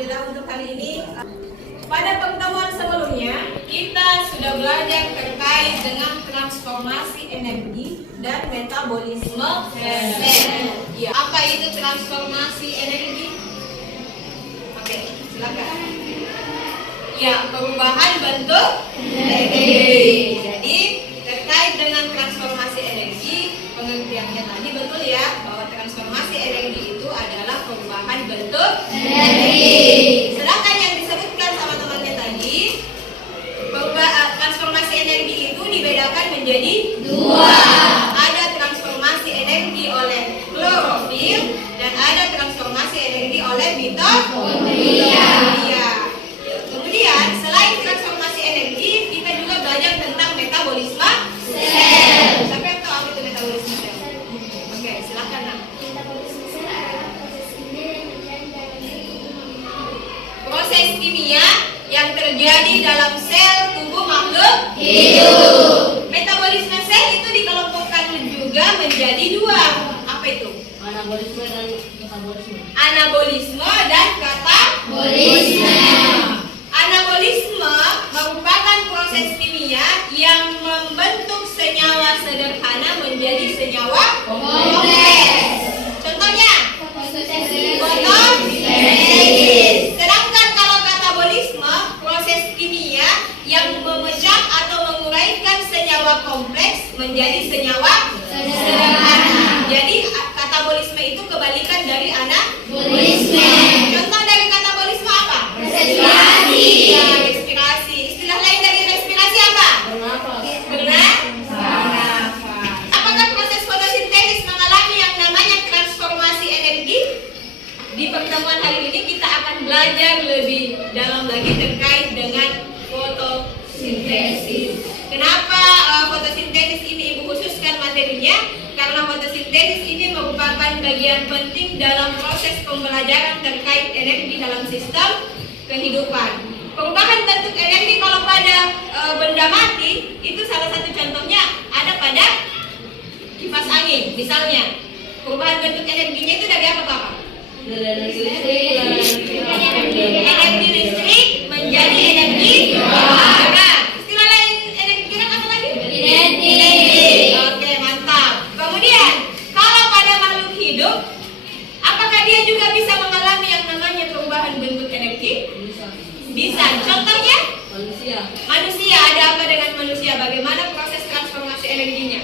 Alhamdulillah untuk hari ini. Pada pertemuan sebelumnya kita sudah belajar terkait dengan transformasi energi dan metabolisme sel. Ya, apa itu transformasi energi? Oke, silakan. Ya, perubahan bentuk energi. Jadi terkait dengan transformasi energi, pengertiannya tadi betul ya, bahwa transformasi energi itu adalah perubahan bentuk energi. Sedangkan yang disebutkan sama temannya tadi, transformasi energi itu dibedakan menjadi dua. Ada transformasi energi oleh klorofil dan ada transformasi energi oleh mitokondria. Kemudian selain transformasi energi, kita juga belajar tentang metabolisme sel. Siapa yang tahu apa itu metabolisme sel? Oke, silakan Nak. Metabolisme sel adalah proses kimia yang terjadi dalam sel tubuh makhluk hidup. Metabolisme sel itu dikelompokkan juga menjadi dua. Apa itu? anabolisme dan metabolisme. Anabolisme dan katabolisme. Anabolisme merupakan proses kimia yang membentuk senyawa sederhana menjadi senyawa kompleks. Contohnya, fotosintesis. Sedangkan kalau katabolisme, proses kimia yang memecah atau menguraikan senyawa kompleks menjadi senyawa sederhana. Jadi katabolisme itu kebalikan dari anabolisme. Contoh dari katabolisme apa? Respirasi. Ya, respirasi. Istilah lain dari respirasi apa? Bernafas. Apakah proses fotosintesis mengalami yang namanya transformasi energi? Di pertemuan hari ini kita akan belajar lebih dalam lagi terkait dengan fotosintesis. Kenapa fotosintesis ini Ibu khususkan materinya? Karena fotosintesis ini merupakan bagian penting dalam proses pembelajaran terkait energi dalam sistem kehidupan. Perubahan bentuk energi kalau pada benda mati, itu salah satu contohnya ada pada kipas angin. Misalnya, perubahan bentuk energinya itu dari apa Bapak? Energi listrik menjadi energi gerak. Istilah lain energi gerak apa lagi? Kinetik. Oke, mantap. Kemudian, kalau pada makhluk hidup, apakah dia juga bisa mengalami yang namanya perubahan bentuk energi? Bisa. Contohnya? Manusia. Ada apa dengan manusia? Bagaimana proses transformasi energinya?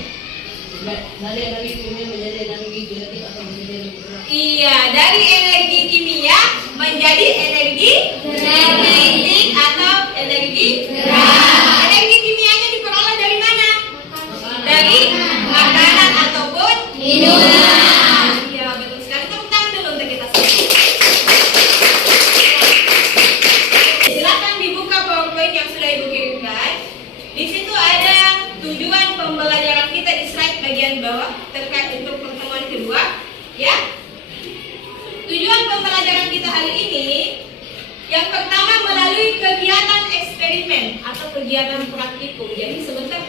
Dari energi kimia menjadi energi kinetik atau menjadi energi gerak. Iya, dari energi kimia menjadi energi kinetik atau energi gerak. Energi kimianya diperoleh dari mana? Dari makanan ataupun minuman. Iya, betul sekali. Tepuk tangan dulu untuk kita semua. Silakan dibuka PowerPoint yang sudah Ibu kirimkan. Di situ ada tujuan pembelajaran kita di slide bagian bawah terkait untuk pertemuan kedua, ya. Tujuan pembelajaran kita hari ini yang pertama melalui kegiatan eksperimen atau kegiatan praktikum. Jadi sebentar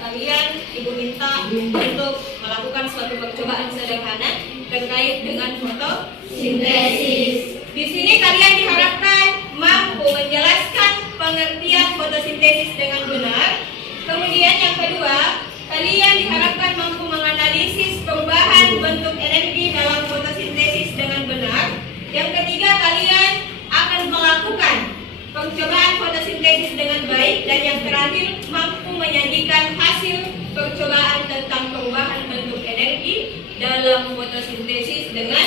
kalian Ibu minta untuk melakukan suatu percobaan sederhana terkait dengan fotosintesis. Di sini kalian diharapkan mampu menjelaskan pengertian fotosintesis dengan benar. Kemudian yang kedua, kalian diharapkan mampu menganalisis perubahan bentuk energi dalam fotosintesis dengan benar. Yang ketiga, kalian akan melakukan percobaan fotosintesis dengan baik. Dan yang terakhir, mampu menyajikan hasil percobaan tentang perubahan bentuk energi dalam fotosintesis dengan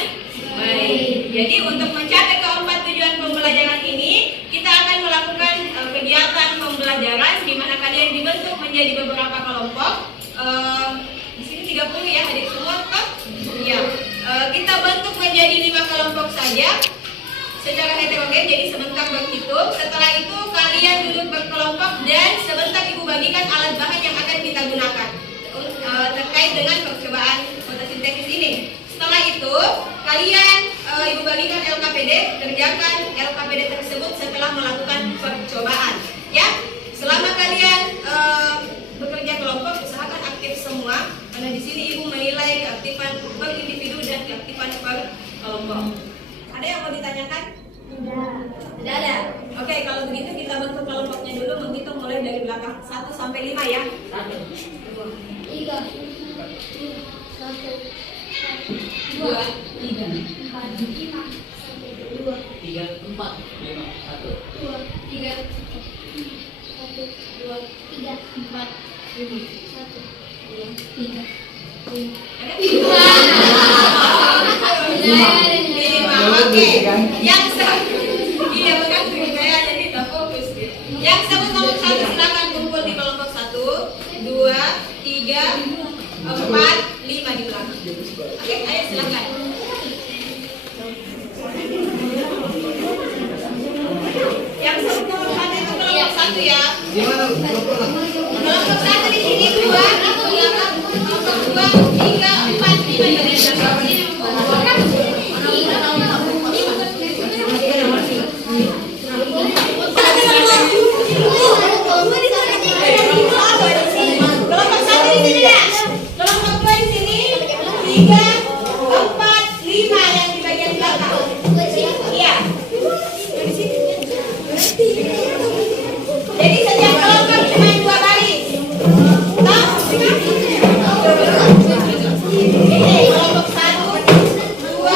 baik. Jadi untuk mencapai keempat tujuan pembelajaran ini, kita akan melakukan kegiatan pembelajaran di mana kalian dibentuk menjadi beberapa kelompok. Di sini 30 ya adik semua kan? Iya. Kita bentuk menjadi 5 kelompok saja secara heterogen, jadi sebentar berhitung. Setelah itu kalian duduk berkelompok dan sebentar Ibu bagikan alat bahan yang akan kita gunakan terkait dengan percobaan fotosintesis ini. Setelah itu kalian Ibu bagikan LKPD, kerjakan LKPD tersebut setelah melakukan percobaan. Ya, selama kalian bekerja kelompok usahakan aktif semua, karena di sini Ibu menilai keaktifan per individu dan keaktifan per kelompok. Ada yang mau ditanyakan? Tidak ada. Oke, kalau begitu kita bentuk kelompoknya dulu, menghitung mulai dari belakang 1 sampai 5 ya. 1, 3, 1, 2, 3, 4, 5, 2, 3, 4, 5, 1. 2, 3, 1, 2, 3, 4, 5, 1, 2, 3, 5. ada 5. Oke. Yang iya bukan saya jadi tidak fokus. Yang sebut nomor 1 silakan kumpul di kelompok 1, 2, 3, 4, 5 di belakang. Oke, ayo silakan. Yang sebut nomor 1 itu kelompok 1 ya. Kelompok 1 di sini 2, kelompok 2, 3, 4, 5 di belakang. Kelompok 1 di sini ya. Kelompok 2 di sini 3, 4, 5 yang di bagian belakang. Iya. Jadi setiap kelompok cuma 2 baris. Toh? Ini kelompok 1, 2,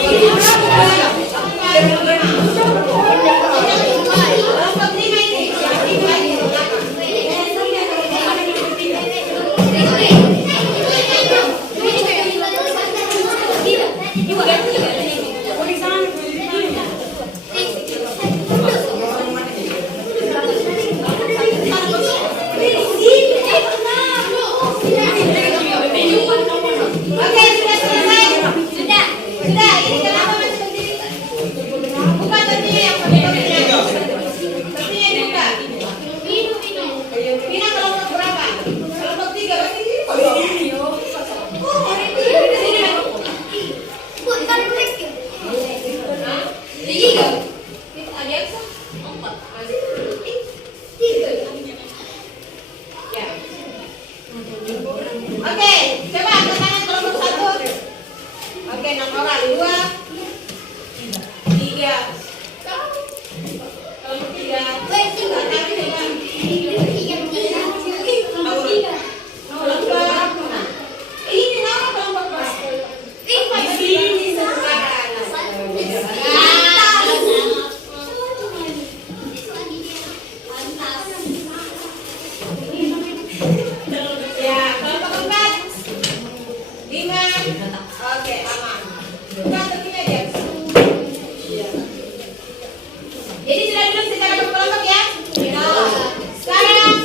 3, 4, 5. Kelompok 5 ini yang di bagian belakang. Oke, sudah selesai. Sudah. Ini kenapa masih berdiri? Buka topinya yang topinya. Topinya dibuka. Pina kelompok berapa? Kelompok 3 berarti ini. Sini. Ada yang 4. Ya. Oke, coba angkat tangan kelompok 1. Oke, 6 orang. 2, 3. Kelompok 3. Ini nama kelompok berapa? Di sini sekarang. Ya, kelompok 4. 5. Oke, aman. Bukan topinya dia. Jadi sudah duduk secara berkelompok ya. Sekarang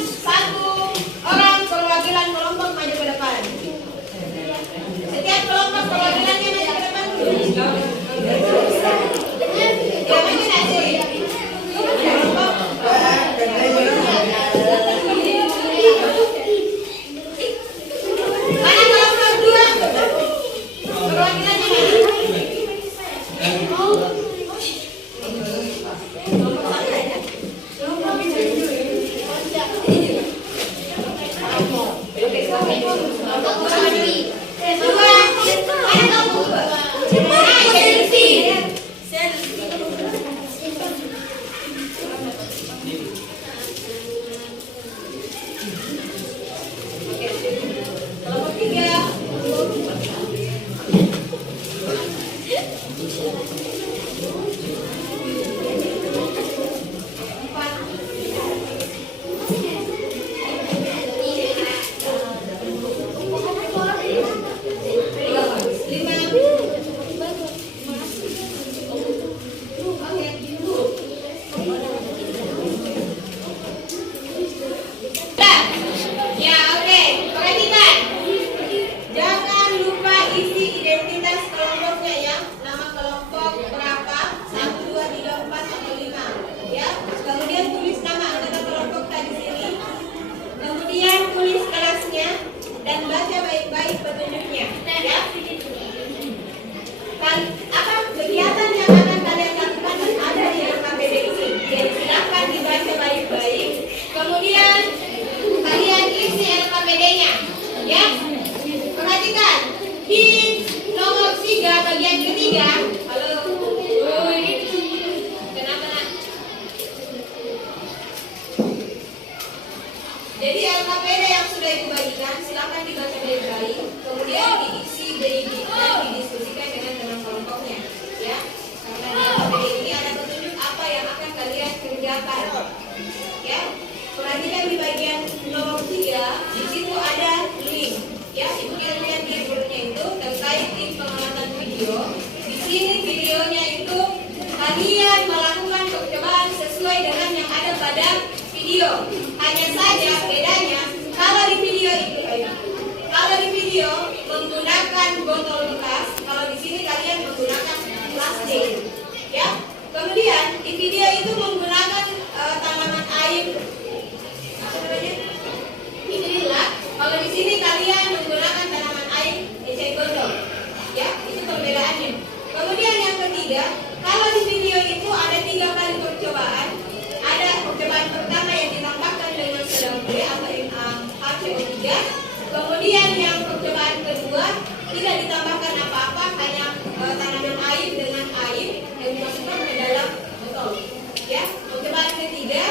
perhatikan di bagian nomor 3, di situ ada link. Ya, ibu kita lihat di bukunya itu terkait tim pengamatan video. Di sini videonya itu kalian melakukan percobaan sesuai dengan yang ada pada video. Hanya saja bedanya kalau di video menggunakan botol bekas, kalau di sini kalian menggunakan plastik. Ya. Kemudian di video itu menggunakan tanaman air. Apa namanya? Inilah. Kalau di sini kalian menggunakan tanaman air eceng gondok. Ya, itu perbedaannya. Kemudian yang ketiga, kalau di video itu ada 3 kali percobaan. Ada percobaan pertama yang ditambahkan dengan sedang atau HCO3. Kemudian yang percobaan kedua tidak ditambahkan apa-apa, hanya tanaman air dengan air yang dimasukkan ke dalam botol. Ya, percobaan ketiga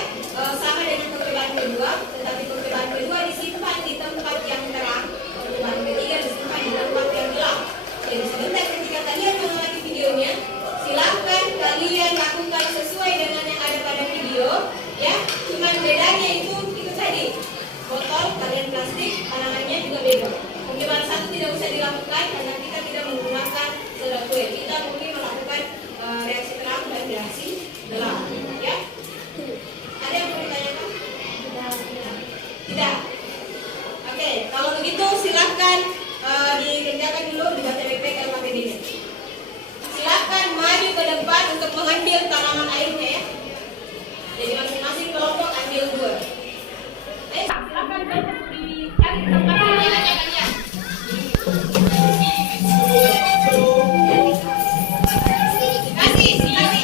sama dengan percobaan kedua, tetapi percobaan kedua disimpan di tempat yang terang, percobaan ketiga disimpan di tempat yang gelap. Jadi sebentar ketika kalian mengamati videonya, silakan kalian lakukan sesuai dengan yang ada pada video. Ya, cuman bedanya itu tadi. Botol kalian plastik, tanamannya juga beda. Percobaan satu tidak bisa dilakukan karena kita tidak menggunakan soda kue. Kita mungkin melakukan reaksi terang dan reaksi gelap. Ya. Ada yang mau ditanyakan? Tidak. Oke, kalau begitu silakan dikerjakan dulu di BPK LKPD-nya. Silakan maju ke depan untuk mengambil tanaman airnya ya. Jadi masing-masing kelompok ambil 2. Silakan dicari tempat yang ditanyakannya. Kasih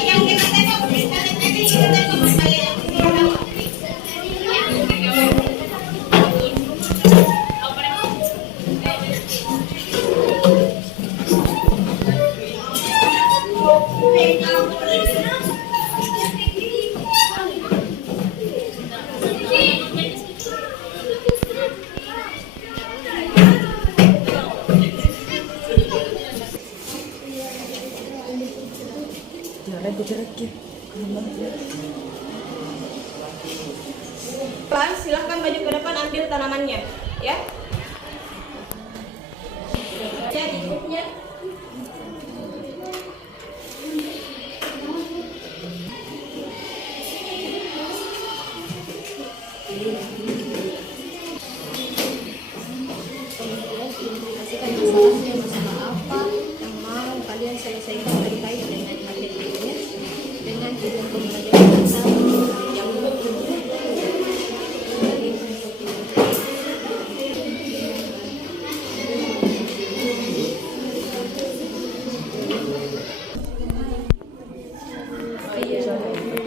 yang kita tengok, kita tengok saya yang silahkan maju ke depan ambil tanamannya ya. Jadi grupnya masalah apa yang mau kalian selesaikan terkait dengan materi ini dengan tujuan pembelajaran kita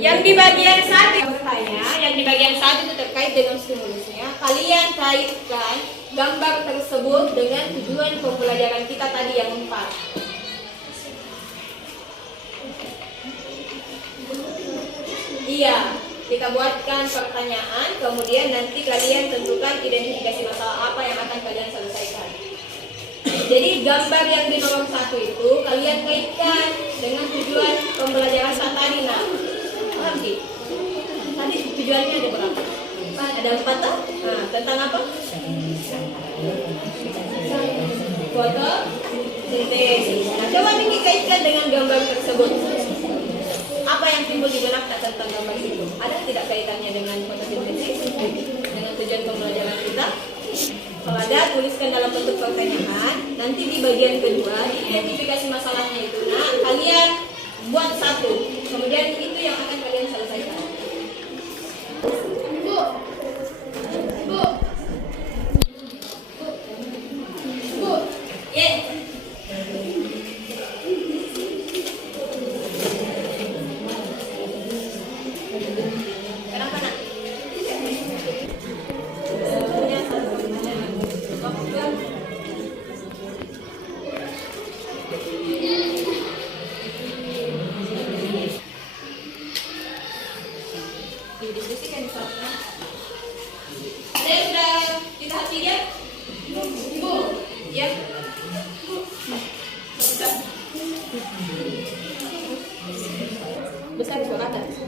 yang di bagian 1 yang bertanya, yang di bagian 1 itu terkait dengan stimulusnya. Kalian kaitkan gambar tersebut dengan tujuan pembelajaran kita tadi yang 4. Iya, kita buatkan pertanyaan, kemudian nanti kalian tentukan identifikasi masalah apa yang akan kalian selesaikan. Jadi gambar yang di nomor 1 itu kalian kaitkan dengan tujuan pembelajaran tadi. Nah, paham Ki? Tadi tujuannya ada berapa? Ada 4 tak? Nah, tentang apa? Fotosintesis. Nah, coba nih kaitkan dengan gambar tersebut. Apa yang timbul di benak tentang gambar itu? Ada tidak kaitannya dengan fotosintesis? Dengan tujuan pembelajaran kita? Kalau ada, tuliskan dalam bentuk pertanyaan. Nanti di bagian kedua, identifikasi masalahnya itu. Nah, kalian buat 1. Kemudian itu yang akan kalian selesaikan. Bu. Yeah. Kenapa nak? besar suara atas.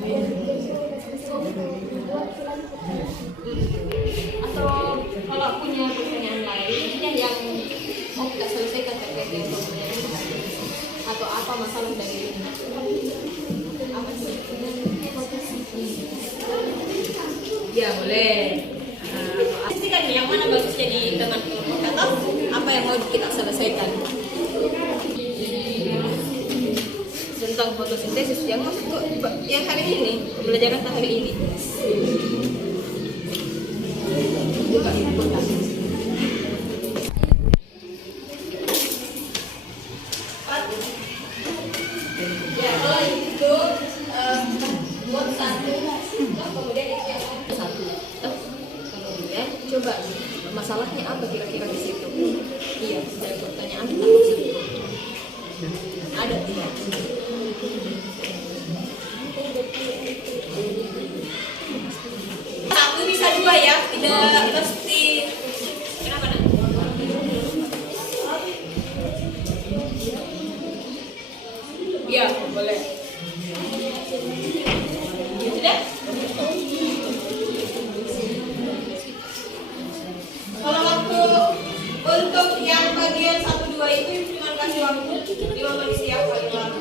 Atau kalau punya pertanyaan lain, maksudnya yang mau kita selesaikan terkait dengan pembelajaran atau apa masalah dari ini? Apa sih? Ya boleh. Pastikan yang mana bagus jadi teman kelompok atau apa yang mau kita selesaikan. Tentang fotosintesis yang maksudku yang hari ini pembelajaran hari ini. Buka buka. Ya kalau itu buat satu, kemudian satu. Kemudian coba masalahnya apa kira-kira di situ? Iya, dari pertanyaan kita situ. Ada tidak? Satu bisa dua ya, tidak pasti. Kenapa nak? Ya, boleh. Sudah? Kalau waktu untuk yang bagian 1-2 itu cuma kasih waktu 5 menit ya paling lama.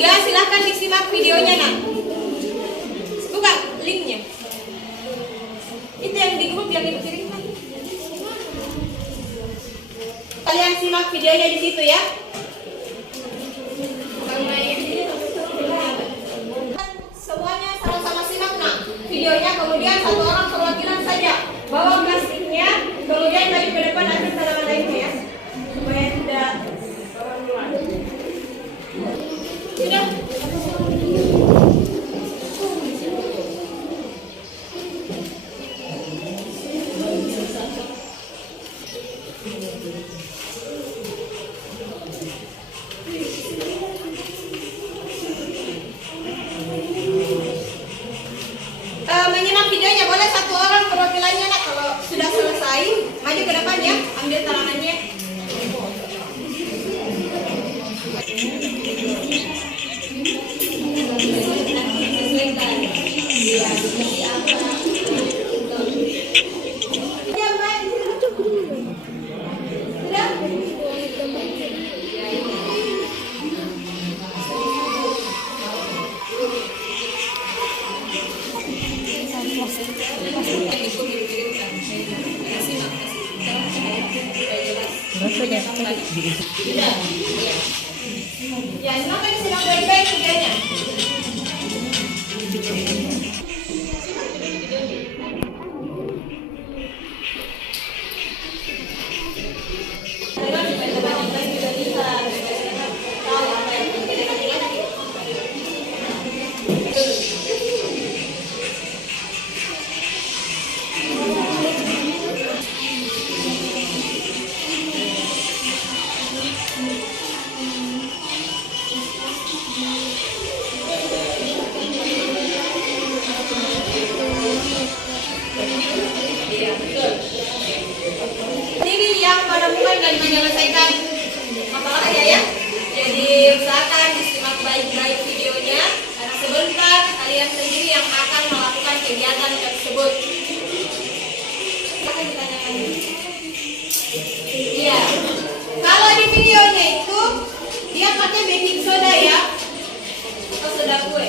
Ya, silahkan disimak videonya nak. Buka linknya. Itu yang di grup yang ibu kirimkan. Kalian simak videonya di situ ya. Semuanya sama-sama simak nak videonya, kemudian satu orang perwakilan saja bawa plastiknya, kemudian maju ke depan ambil tanaman lainnya ya, supaya tidak orang luar. Sudah. Menyimak videonya boleh satu orang perwakilannya nak. Kalau sudah selesai maju ke depan ya, ambil tanamannya. Ya, silakan disimak baik-baik videonya. Dan menyelesaikan masalahnya ya. Jadi usahakan disimak baik-baik videonya, karena sebentar kalian sendiri yang akan melakukan kegiatan tersebut. Akan ditanyakan. Iya. Kalau di videonya itu dia pakai baking soda ya, atau soda kue.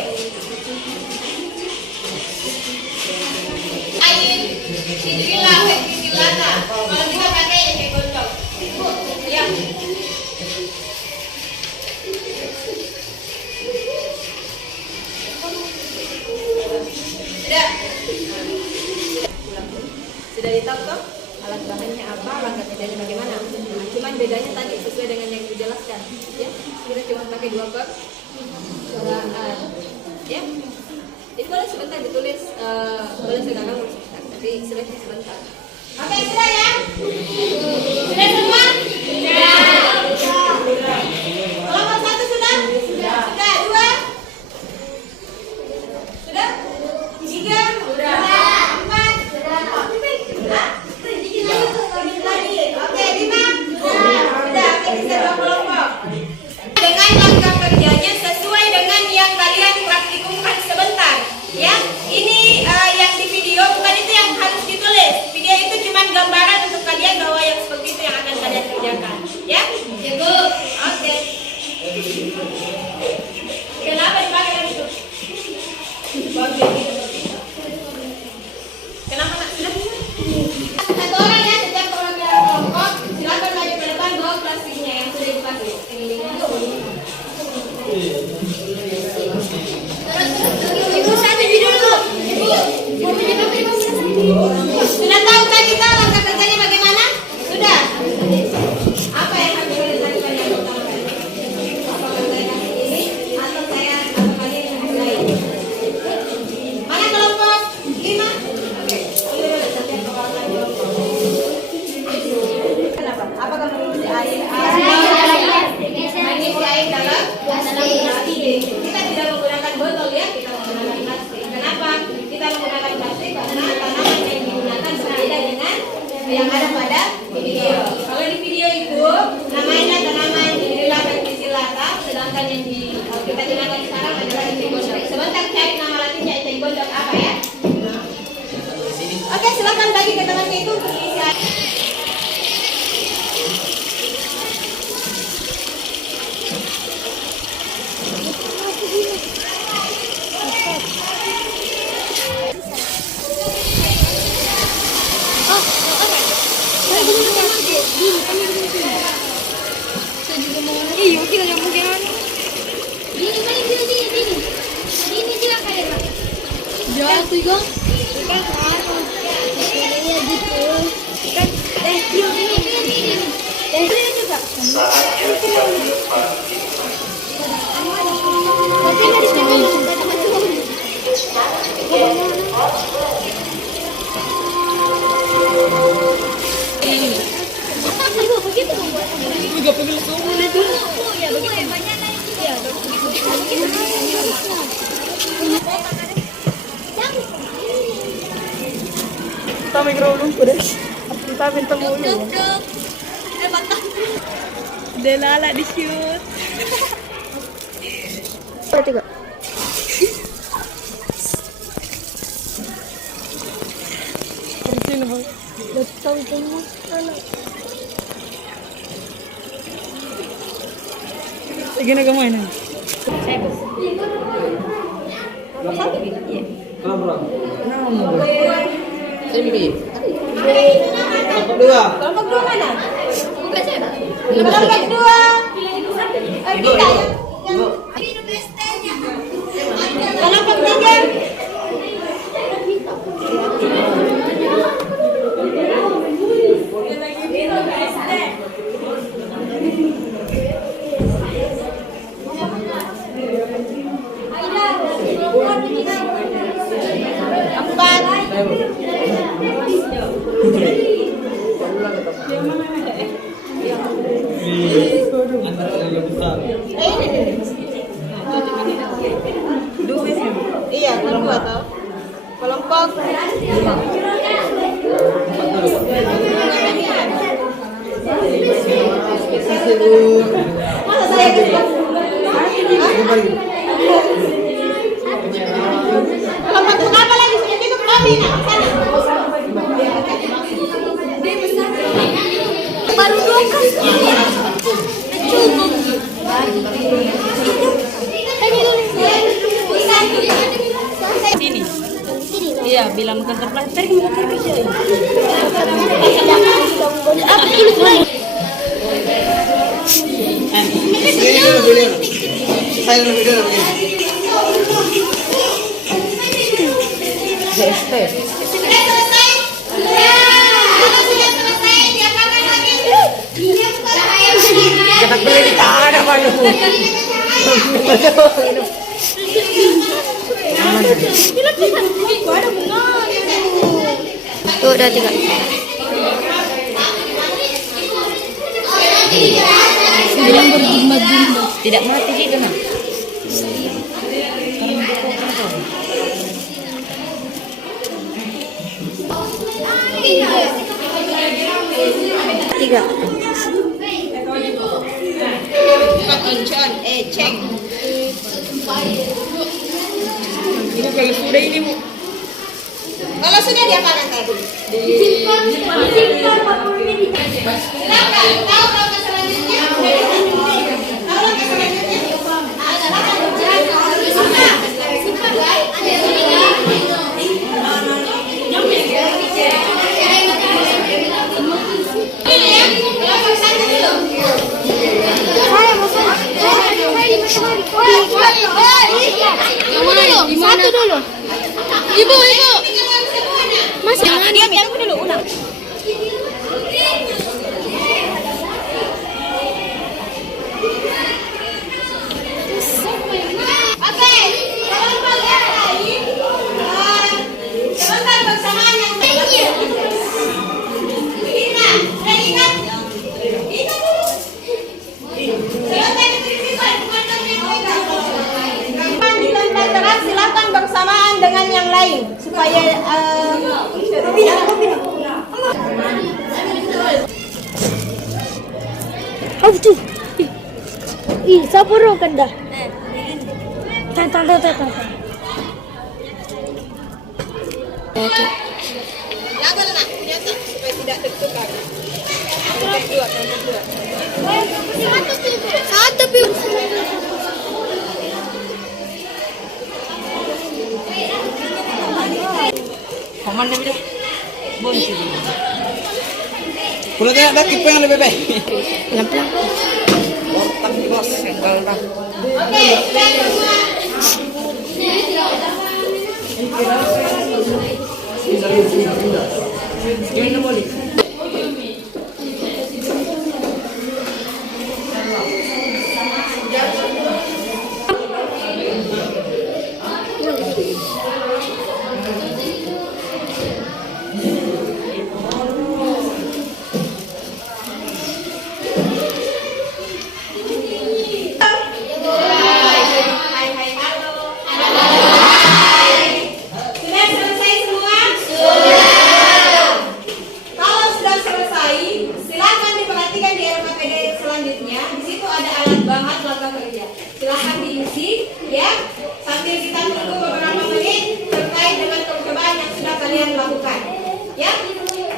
Air, bismillah, bismillah. Kalau kita pakai kayak gondok. Ya. Sudah ditahu toh alat bahannya apa, langkah bedanya bagaimana. Nah, cuman bedanya tadi sesuai dengan yang dijelaskan ya. Kita cuma pakai 2 cup solaan ya. Jadi boleh sebentar ditulis, boleh sekarang tapi sebaiknya sebentar. Oke, sudah ya? Sudah semua? Sudah. Kelompok 1 sudah? Sudah. 2? Sudah? 3? Sudah. 4? Sudah. Oke, 5? Sudah. Oke, bisa 2 kelompok. Ibu saja dulu. Sudah tahu kan kita langkah kerjanya bagaimana? Sudah. Apa yang kami lakukan yang pertama kali? Apakah saya kasih ini atau saya atau kalian yang mulai? Mana kelompok 5? Oke. Kenapa? Apakah mengisi air? Mengisi air dalam plastik. Kita tidak menggunakan botol ya, kita menggunakan plastik. Kenapa? Kita menggunakan plastik karena tanaman yang digunakan berbeda dengan yang ada pada video. Kalau di video itu namanya tanaman Hydrilla verticillata, sedangkan yang kita gunakan sekarang adalah eceng gondok. Sebentar cari nama latinnya eceng gondok apa ya? Oke, silakan bagi ke temannya itu untuk diisi air. Iya, kita yang mungkin jatuh juga. Juga pegel semua itu. Ya begitu. Ya, kita mikro dulu udah. Kita minta mulu. Udah lala di shoot. Tiga. Sini bang. Datang semua. Sige na gamay na. Kelompok 2 mana? Kelompok 2. Kita kelompok 3. Iya, kelompok atau kelompok 5. Masa saya kelompok apa lagi? Sudah cukup kami nak sana. Baru 2 kali. Cukup. Sini. Iya, bilang bukan terplastik. Saya lebih dulu begini. GST. Sudah selesai? Ya. Kalau sudah selesai, diapakan lagi? Kita beli di tanah apa itu? Tuh udah 3. Bilang berjumlah-jumlah. Tidak mati sih kena. Tiga. John, cek. Ibu kalau sudah ini Bu. Kalau sudah diapakan tadi? Silakan. Tahu langkah selanjutnya? Tahu langkah selanjutnya? Saya mau Ibu, ibu. Mas, jangan. Diam, aku dulu ulang. Oke, kalau kalian lain, sebentar bersamaan yang begini. Nah, sudah ingat? Ingat dulu. Sebentar diberikan, bukan kapan di tempat terang silakan bersamaan dengan yang lain supaya Oh, tuh. Ih, sapuro kan dah. Tantan. Lagu nak, biasa supaya tidak tertukar. Kelompok dua. Satu piu. Pulang tengok dah kipas yang lebih baik. Pelan-pelan. Botak bos, engkau dah. Oke, sudah semua. Hai, halo. Sudah selesai semua? Sudah. Kalau sudah selesai, silakan diperhatikan di RKPD selanjutnya. Di situ ada alat bahan laga kerja. Silakan diisi, ya. Sambil kita tunggu beberapa menit terkait dengan percobaan yang sudah kalian lakukan, ya.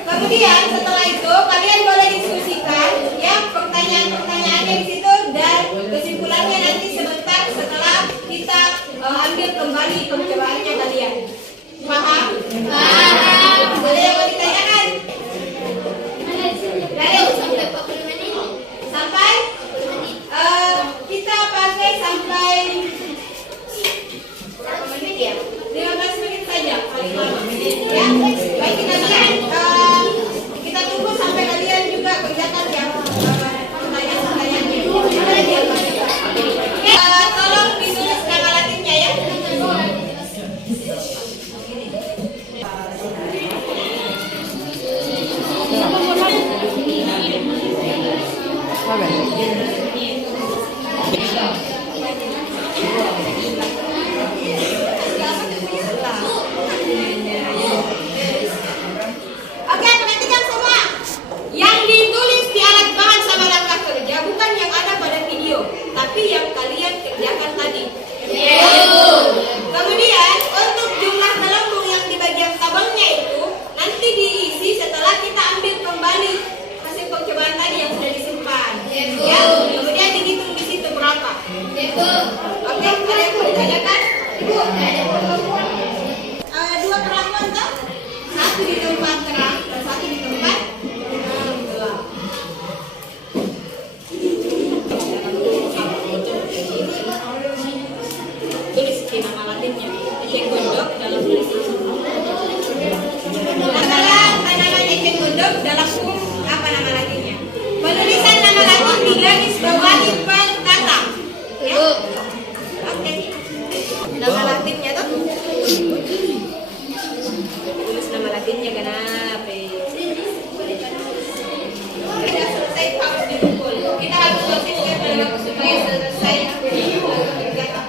Kemudian setelah itu kalian boleh diskusikan, ya, pertanyaan-pertanyaannya di situ dan kesimpulannya nanti sebentar setelah kita ambil kembali percobaannya kalian. Paham? Paham. Ada yang mau ditanyakan? Dari sampai kita pakai sampai berapa menit ya? 15 menit saja paling lama. Ya, baik kita lihat. Kita tunggu sampai kalian juga kerjakan yang pertanyaan-pertanyaannya. Tolong ditulis nama latinnya ya. Oke, perhatikan semua. Yang ditulis di alat bahan sama langkah kerja bukan yang ada pada video, tapi yang kalian kerjakan tadi. Kemudian untuk jumlah gelembung yang di bagian tabangnya itu nanti diisi setelah kita ambil kembali hasil percobaan tadi yang sudah disimpan. Ya, kemudian dihitung di situ berapa. Oke, ada yang mau ditanyakan? Ibu, dua perlakuan toh? Satu di tempat terang dan satu di tempat gelap. Tulis di nama latinnya. Eceng gondok dalam tulisan. Tanaman eceng gondok dalam hukum apa nama latinnya? Penulisan nama latin di garis bawahi per kata. Ya. Oke. Nama latinnya tuh. Tulis nama latinnya kenapa? Sudah selesai harus dipukul. Kita harus konsisten pada waktu supaya selesai kerjakan.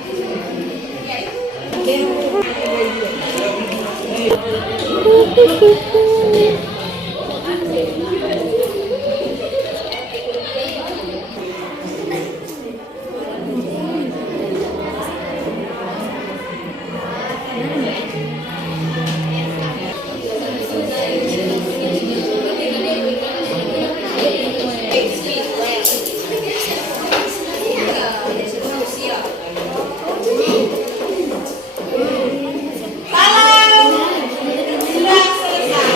Kalau sudah selesai,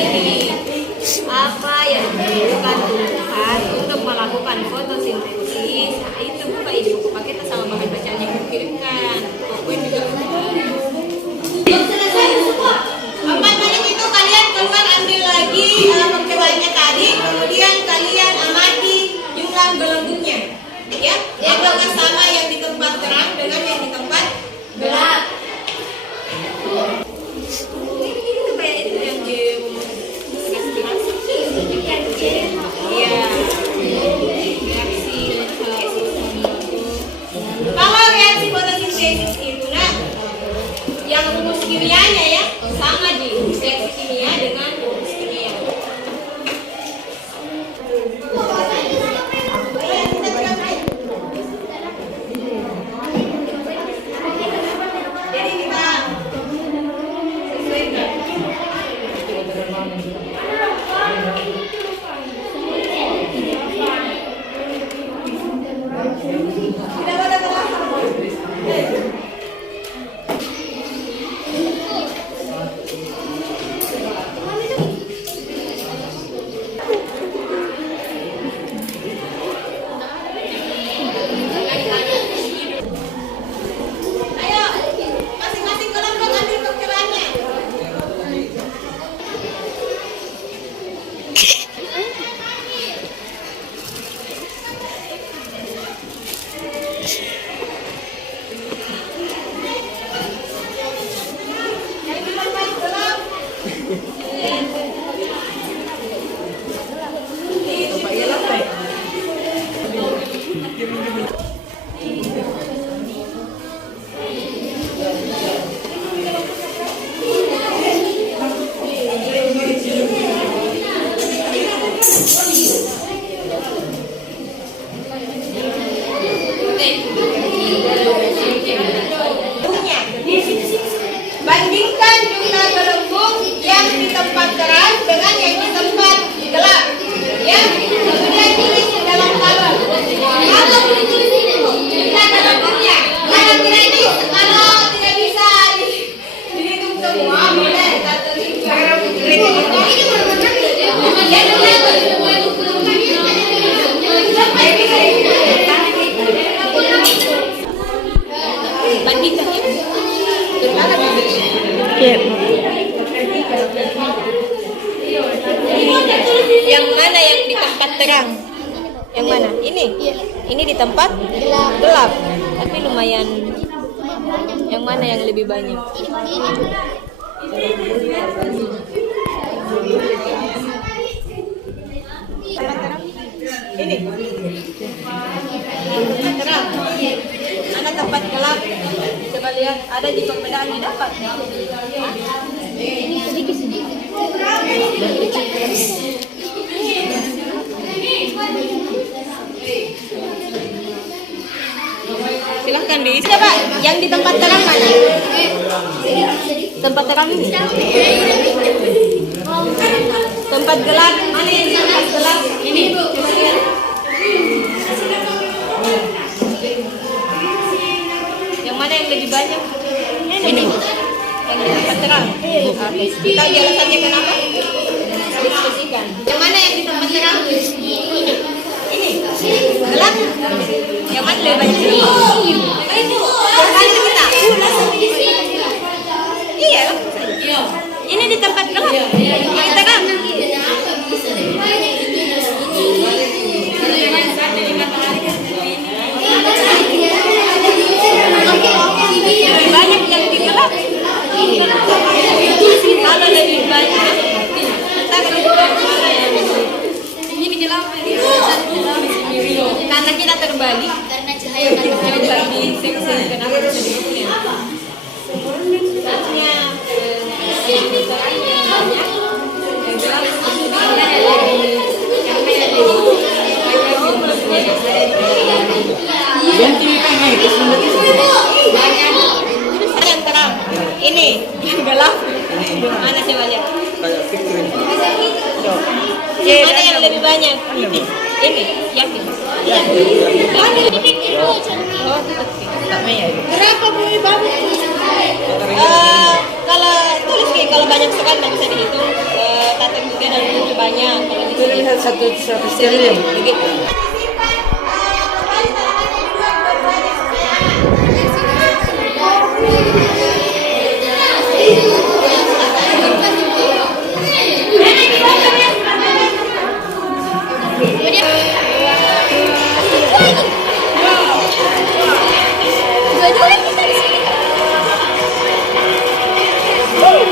ini. Apa yang dibutuhkan Tuhan untuk melakukan fotosintesis? Nah, itu buka ini buku paket sama bahan bacaan yang dikirimkan. PowerPoint juga ada. 4 menit itu kalian keluar ambil lagi percobaannya tadi, kemudian kalian amati jumlah belenggunya, ya. Apakah sama yang di tempat terang dengan yang di tempat gelap? Itu kayak itu yang di respirasi. Iya. Reaksi Kalau reaksi fotosintesis itu nah, yang rumus kimianya ya sama di reaksi kimia dengan rumus kimia. Jadi kita sesuaikan. Tidak ada kelapa. Ayo, masing-masing kelompok ambil percobaannya. Yang di tempat gelap. Bandingkan jumlah gelembung yang di tempat terang dengan yang di tempat gelap, ya. Kemudian tulis di dalam tabel. Kalau ditulis ini jumlah gelembungnya, kalau tidak ini, kalau tidak bisa dihitung semua, boleh satu tiga. Bandingkan ini. Yang mana yang di tempat terang? Yang mana? Ini? Ini di tempat gelap. Tapi lumayan. Yang mana yang lebih banyak? Ini. Tempat terang. Mana tempat gelap? Coba lihat, ada di perbedaan didapat. Silahkan diisi. Coba, yang di tempat terang mana? Tempat terang ini. Tempat gelap, mana yang di tempat gelap? Ini. Coba lihat. Yang mana yang lebih banyak? Ini. Yang di tempat terang. Kita jelasannya kenapa? Diskusikan. Yang mana yang di tempat terang? Ini. Gelap. Yang mana lebih banyak? Ini kita. Iya. Ini di tempat gelap. Yang terang. Lebih banyak yang di gelap. Kalau lebih banyak, kita keluar mana yang ini gelap. Karena kita terbalik. Karena cahaya Coba di seksi kenapa bisa dihubungin? Soalnya yang dicarinya banyak, yang gelap yang terang. Ini yang gelap. Mana coba lihat? Mana yang lebih banyak? Ini yakin. Oh, berapa Bu Bang? Kalau tulis kalau banyak sekali nggak bisa dihitung. Kata ada satu triliun. Begitu. Simpan kembali tanaman yang dua banyak supaya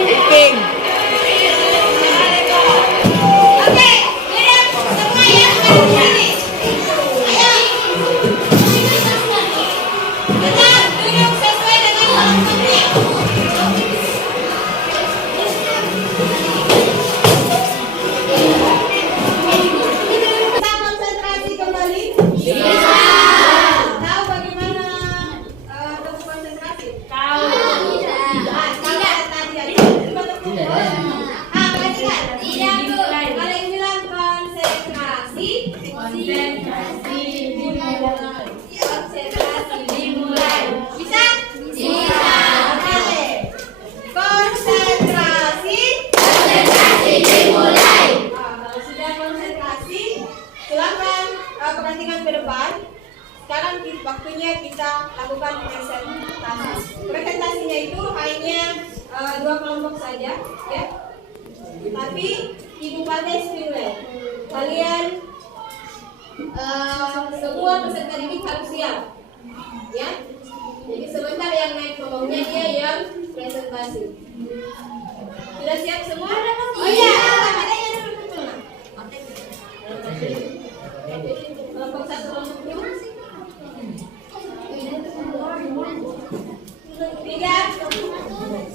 Iping. Oke, duduk semua ya, sini. Ayo. Tetap duduk sesuai dengan kelompoknya. Bisa konsentrasi kembali? Bisa. Tahu bagaimana tepuk konsentrasi? Tahu. Tadi ada. Perhatikan. Kalau yang bilang konsentrasi dimulai. Bisa? Bisa. Oke. Konsentrasi dimulai. Kalau sudah konsentrasi, silakan perhatikan ke depan. Sekarang waktunya kita lakukan presentasi. Presentasinya itu hanya 2 kelompok saja, ya. Tapi Ibu Pandai stimulus. Kalian semua peserta didik harus siap, ya. Jadi sebentar yang naik ngomongnya dia yang presentasi. Sudah siap semua? Oh iya, adanya dulu betul. Kelompok 1, kelompok 2. 3, 4, 5 sudah.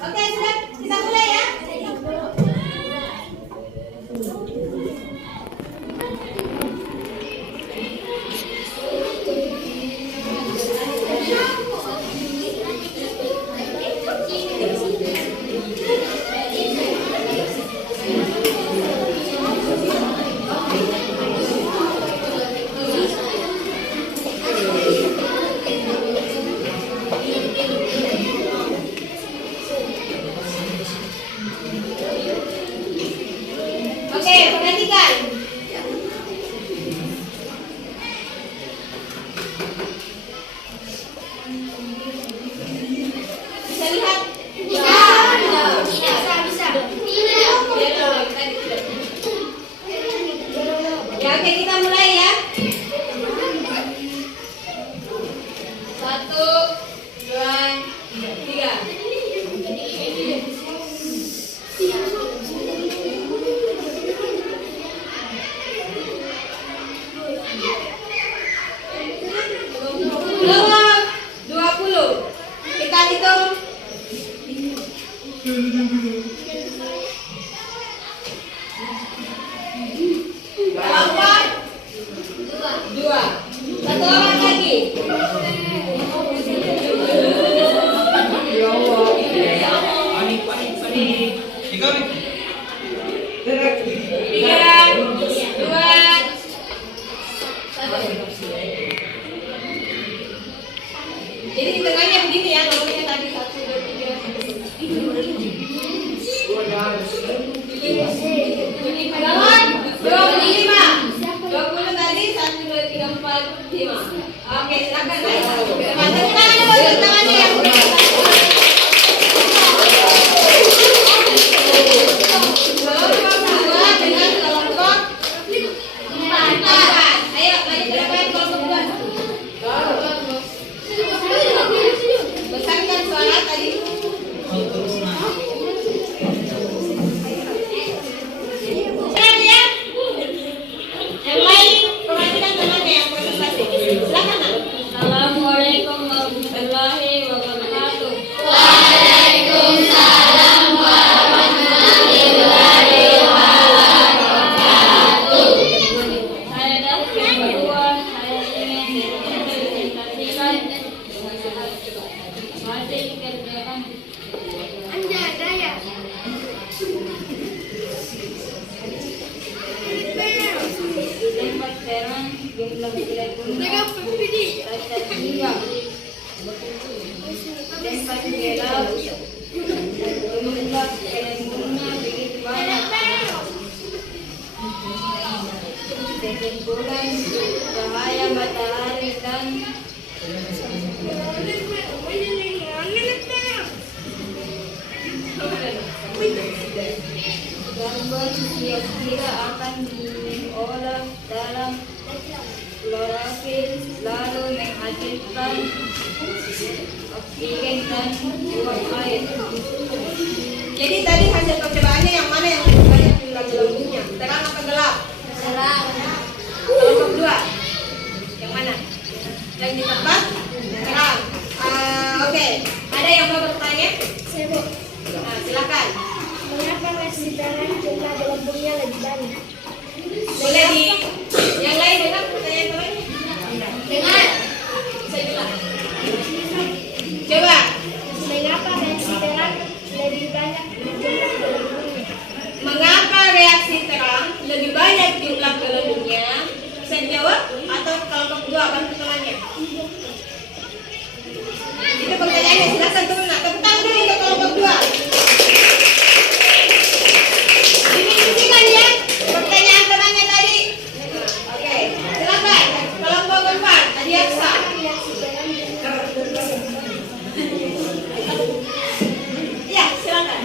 Oke, sudah kita mulai ya. Oke, perhatikan. Bisa lihat? Bisa. Ya, oke, kita mulai ya. 1, 2, 3. Kelompok 20. Kita hitung. 2. Satu orang lagi. Tiga, 2, 1. Jadi di tengahnya begini ya, nomornya tadi 1, 2, 3, 4. Nomor 25. 20 tadi 1, 2, 3, 4, 5. Oke, silakan naik. Tepuk tangannya, tepuk tangannya yang kelompok 2 dengan kelompok 4. Ayo, maju ke depan kelompok 2. Besarkan suara tadi. Iya. Dan panggilan jumlah gelembungnya begitu banyak. Dari bulan, cahaya matahari dan gambar kira-kira akan diolah dalam klorofil lalu menghasilkan oksigen dan uap air. Jadi tadi hasil percobaannya yang mana yang lebih banyak jumlah gelembungnya? Terang apa gelap? Terang. Kelompok 2. Yang mana? Yang di tempat terang. Oke. Ada yang mau bertanya? Saya mau. Silakan. Mengapa reaksi terang jumlah gelembungnya lebih banyak? Boleh di yang lain dengar pertanyaan teman? Dengar. Saya bilang. Coba. Mengapa reaksi terang lebih banyak jumlah gelembungnya? Mengapa reaksi terang lebih banyak jumlah gelembungnya? Bisa dijawab atau kelompok 2 bantu temannya? Itu pertanyaannya, silakan turun. Tepuk tangan dulu untuk kelompok 2. Diskusikan ya pertanyaan temannya tadi. Oke, silakan kelompok 4. Tadi Aksa. Ya, silakan.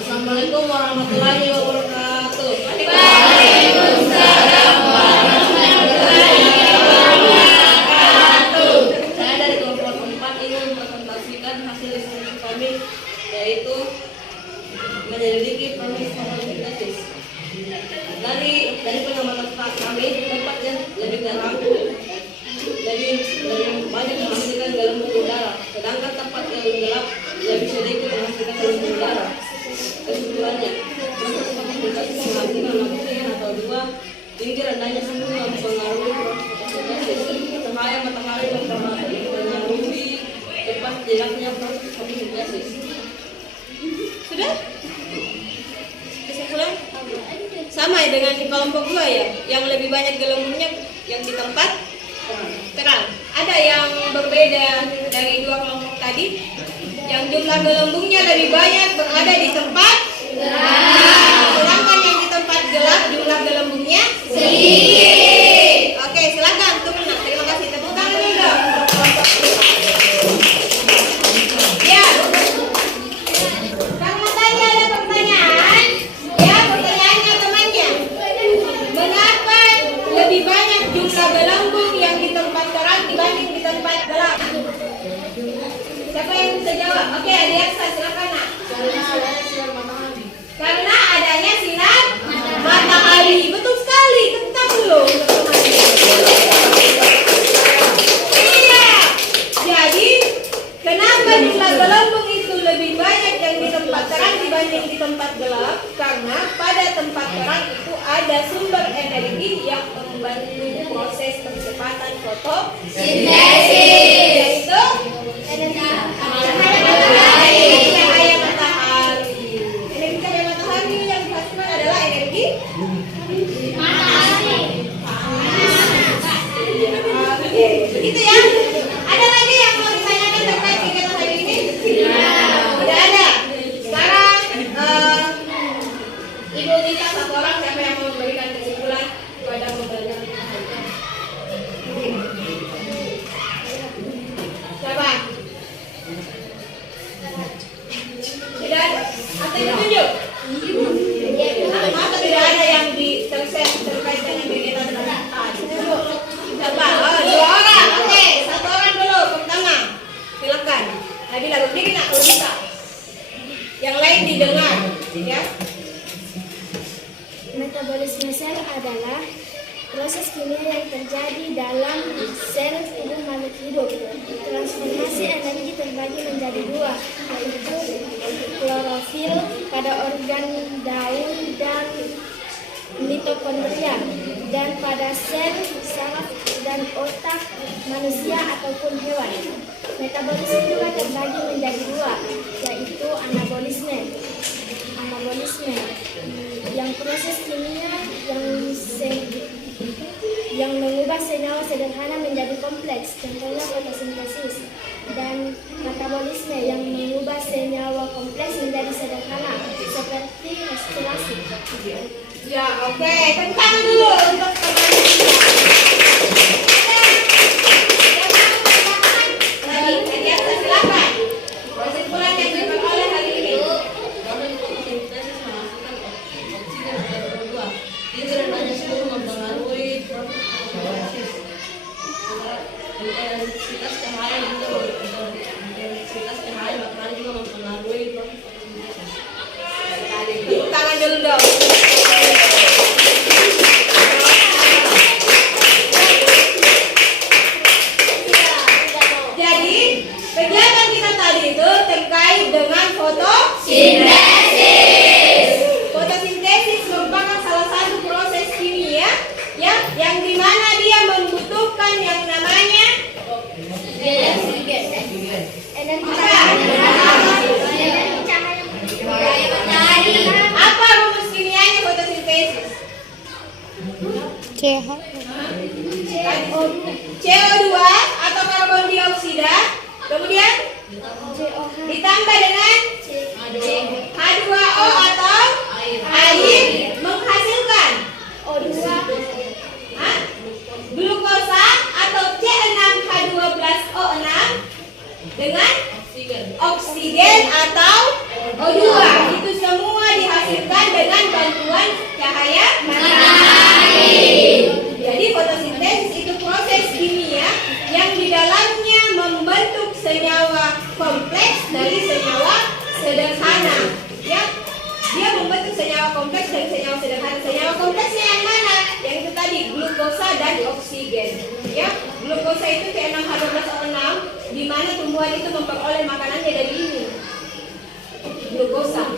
Assalamualaikum warahmatullahi wabarakatuh. Saya dari kelompok 4 ingin mempresentasikan hasil diskusi kami, yaitu menyelidiki proses fotosintesis. Dari pengamatan kami dapat yang lebih terang lebih banyak menghasilkan gelembung udara, sedangkan tempat yang gelap lebih sedikit menghasilkan gelembung udara. Kesimpulannya, proses fotosintesis menghasilkan oksigen atau dua tinggi rendahnya suhu yang mempengaruhi proses fotosintesis. Cahaya matahari mempengaruhi cepat jalannya proses fotosintesis. Sudah? Kesimpulan? Sama ya dengan di kelompok 2 ya, yang lebih banyak gelembungnya yang di tempat terang. Ada yang berbeda dari 2 kelompok tadi, yang jumlah gelembungnya lebih banyak berada di tempat terang, sedangkan yang di tempat gelap jumlah gelembungnya sedikit. Oke, silakan turun. Terima kasih. Tepuk tangan dulu dong. Ya. Karena tadi ada pertanyaan, ya pertanyaannya temannya, mengapa lebih banyak jumlah gelembung yang di tempat terang dibanding di tempat gelap? Siapa yang bisa jawab? Oke, Adiaksa, silakan nak. Karena adanya sinar matahari. Betul sekali, tentang loh. Iya. Jadi, kenapa jumlah gelembung itu lebih banyak yang di tempat terang dibanding di tempat gelap? Karena pada tempat terang itu ada sumber energi yang membantu proses percepatan fotosintesis, yaitu cahaya matahari. Energi cahaya matahari yang dihasilkan adalah energi Oke, begitu ya. Ada lagi yang mau ditanyakan terkait kegiatan hari ini? Tidak ada. Sekarang Ibu minta satu orang, siapa yang mau memberikan kesimpulan pada pembelajaran kita hari ini? Siapa? Tidak ada? Atau ditunjuk? Masa tidak ada yang terkait dengan kegiatan tadi? Siapa? Oh, 2 orang. Oke, 1 orang dulu, pertama. Silakan. Nabila berdiri nak kalau bisa. Yang lain didengar, ya. Metabolisme sel adalah proses kimia yang terjadi dalam sel tubuh makhluk hidup. Transformasi energi terbagi menjadi 2, yaitu klorofil pada organ daun dan mitokondria, dan pada sel saraf dan otak manusia ataupun hewan. Metabolisme juga terbagi menjadi 2, yaitu anabolisme. anabolisme, yang proses kimia yang mengubah senyawa sederhana menjadi kompleks, contohnya fotosintesis, dan metabolisme yang mengubah senyawa kompleks menjadi sederhana, seperti restorasi. Ya, oke. Tepuk tangan dulu untuk teman tadi atas silakan. Kesimpulan yang diperoleh hari ini. Fotosintesis menghasilkan oksigen dan CO2. Ini rendahnya suhu mempengaruhi proses intensitas cahaya matahari juga mempengaruhi proses fotosintesis. Tepuk tangan dulu dong. Jadi, kegiatan kita tadi itu terkait dengan fotosintesis. Fotosintesis merupakan salah satu proses kimia ya, yang dimana dia membutuhkan yang namanya apa rumus kimianya fotosintesis? CO2 atau karbon dioksida, kemudian ditambah dengan H2O atau air menghasilkan glukosa atau C6H12O6 dengan oksigen atau O2. Itu semua dihasilkan dengan bantuan cahaya matahari. Jadi fotosintesis itu proses kimia yang di dalamnya membentuk senyawa kompleks dari senyawa sederhana. Ya, dia membentuk senyawa kompleks dari senyawa sederhana. Senyawa kompleksnya yang mana? Yang itu tadi, glukosa dan oksigen. Ya, glukosa itu C6H12O6, di mana tumbuhan itu memperoleh makanannya dari ini. Glukosa.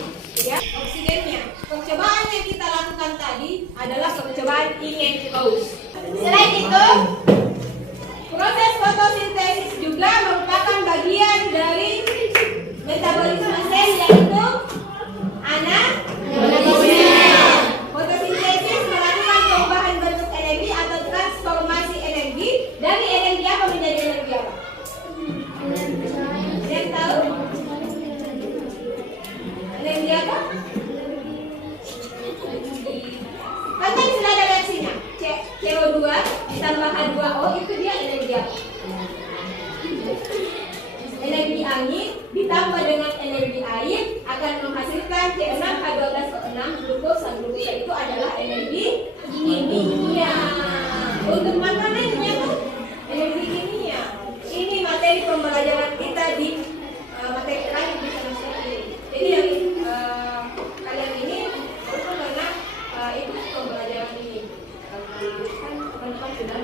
Ya, oksigennya. Percobaan yang kita lakukan tadi adalah percobaan Ingenhous. Selain itu, proses fotosintesis juga merupakan bagian dari metabolisme sel, yaitu anabolisme. Fotosintesis melakukan perubahan bentuk energi atau transformasi energi dari energi apa menjadi energi apa? Ada yang tahu? Energi apa? Kan tadi sudah ada reaksinya. CO2 ditambah H2O itu dia energi apa? Energi angin ditambah dengan energi air akan menghasilkan C6H12O6 glukosa. Glukosa itu adalah energi kimia. Untuk makanan ini apa? Energi kimia. Ini materi pembelajaran kita di materi terakhir di semester ini. Jadi yang kalian ini baru karena itu pembelajaran ini. Kan teman-teman sudah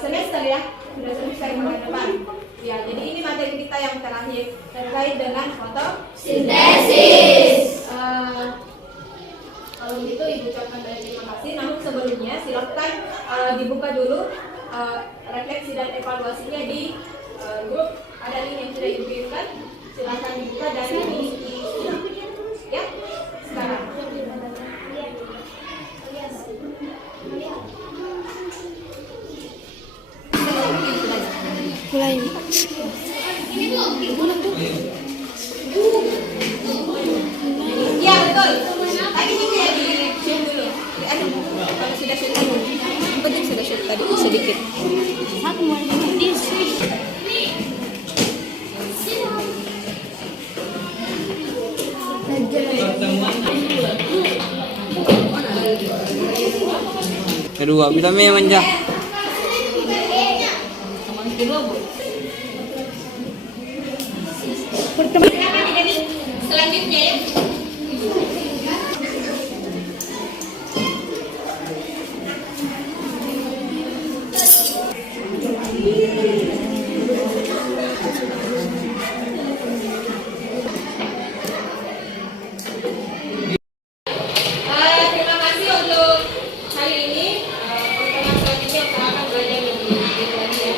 semester ya, sudah semester bulan depan. Ya, jadi ini materi kita yang terakhir terkait dengan fotosintesis. Kalau gitu Ibu ucapkan banyak terima kasih. Namun sebelumnya silakan dibuka dulu refleksi dan evaluasinya di grup. Ada link yang sudah Ibu kirimkan. Silakan dibuka dan diisi ya sekarang. Mulai. Ya betul. Tadi itu ya di zoom dulu. Kalau sudah shoot dulu. Yang penting sudah shoot tadi sedikit. Kedua, vitamin manja. Selanjutnya ya. Terima kasih untuk hari ini. Pertemuan selanjutnya kita akan belajar lebih lanjut lagi ya.